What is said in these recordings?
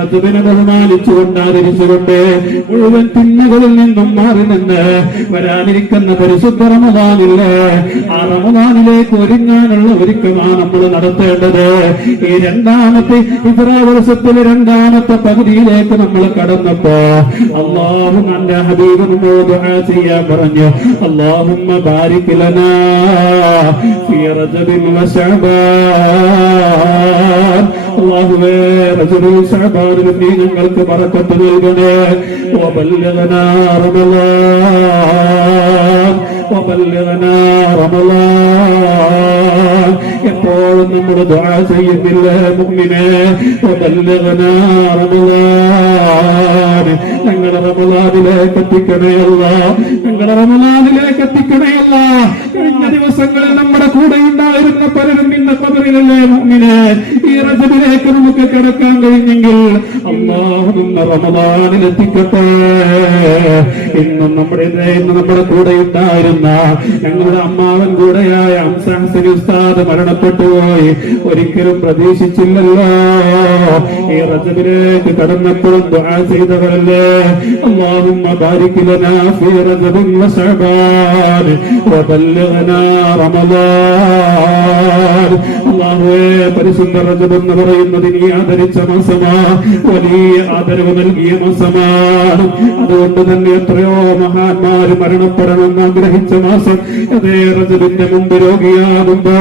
റജബിനെ ബഹുമാനിച്ചുകൊണ്ട് ആദരിച്ചുകൊണ്ട് മുഴുവൻ തിന്മകളിൽ നിന്നും മാറി നിന്ന് വരാനിരിക്കുന്ന പരിശുദ്ധ റമദാനില്ലേ, ആ റമദാനിലേക്ക് ഒരുങ്ങാനുള്ള ഒരുക്കമാണ് നമ്മൾ നടത്തേണ്ടത്. ഈ രണ്ടാമത്തെ ഇഫ്താർ വർഷത്തിലെ രണ്ടാമത്തെ പകുതിയിലേക്ക് നമ്മൾ കടന്നപ്പോ അല്ലാഹു അന്റെ ഹബീബ് നമ്മോട് ദുആ ചെയ്യാൻ പറഞ്ഞു. അല്ലാഹുമ്മ ബാരിക് ലനാ ഫീ റജബിൻ വ ശഅബാൻ. അല്ലാഹുവേ റജബിൽ ശഅബാനിൽ നീ ഞങ്ങൾക്ക് ബറക്കത്ത് നൽകണേ. വബല്ലിഗ്നാ റമളാൻ വബല്ലിഗ്നാ റമളാൻ. എപ്പോഴും നമ്മൾ ദുആ ചെയ്യുന്നില്ലേ മുഅ്മിനേ, വബല്ലിഗ്നാ റമളാൻ. ഞങ്ങളെ റമളാനിലേക്ക് എത്തിക്കണേ അല്ലാഹ്, ഞങ്ങളെ റമളാനിലേക്ക് എത്തിക്കണേ അല്ലാഹ്. കഴിഞ്ഞ ദിവസങ്ങളിൽ നമ്മുടെ കൂടെ ഉണ്ടായിരുന്ന പലരും ഇന്ന് ഖബറിലല്ലേ മുഅ്മിനേ. ഈ റജബിലേക്ക് നമുക്ക് കിടക്കാൻ കഴിഞ്ഞെങ്കിൽ അല്ലാഹു നമ്മെ റമളാനിൽ എത്തിക്കട്ടെ. ഇന്ന് നമ്മുടെ കൂടെ ഉണ്ടായിരുന്ന ഞങ്ങളുടെ അമ്മാവൻ കൂടെയായ ഹംസ ഉസ്താദ് മരണപ്പെട്ടു പോയി. ഒരിക്കലും പ്രതീക്ഷിച്ചില്ലല്ലോ. ഈ റജബിലേക്ക് കടന്നപ്പോഴും ദുആ ചെയ്തവരല്ലേ. അല്ലാഹുമ്മ ബാരിക് ലനാ ഫീ റജബിൻ വ ശഅബാൻ വബല്ലിഗ്നാ റമളാൻ. അല്ലാഹുവേ പരിശുദ്ധ റജബ് എന്ന് പറയുന്നത് നീ ആദരിച്ച മാസമാ, വലിയ ആദരവ് നൽകിയ മാസമാണ്. അതുകൊണ്ട് തന്നെ എത്രയോ മഹാന്മാര് മരണപ്പെടണമെന്ന് ആഗ്രഹിച്ച മാസം. അതേ റജബിന്റെ മുമ്പ് രോഗിയാകുമ്പോ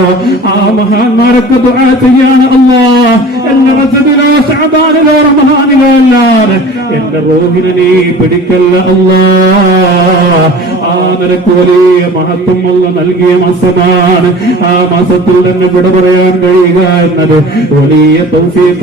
ആ മഹാന്മാരൊക്കെ ദുആ ചെയ്യാണ്, അല്ലാഹ് എന്റെ റജബിലോ ശഅബാനിലോ റമളാനിലോ അല്ലാതെ എന്റെ റൂഹിനെ നീ പിടിക്കല്ല അല്ലാഹ്. ആ നിനക്ക് വലിയ മഹത്വം അല്ലാഹ് നൽകിയ മാസമാണ്. ആ മാസത്തിൽ തന്നെ വിട പറയാൻ കഴിയുക എന്നത് വലിയ തൗഫീഖാണ്.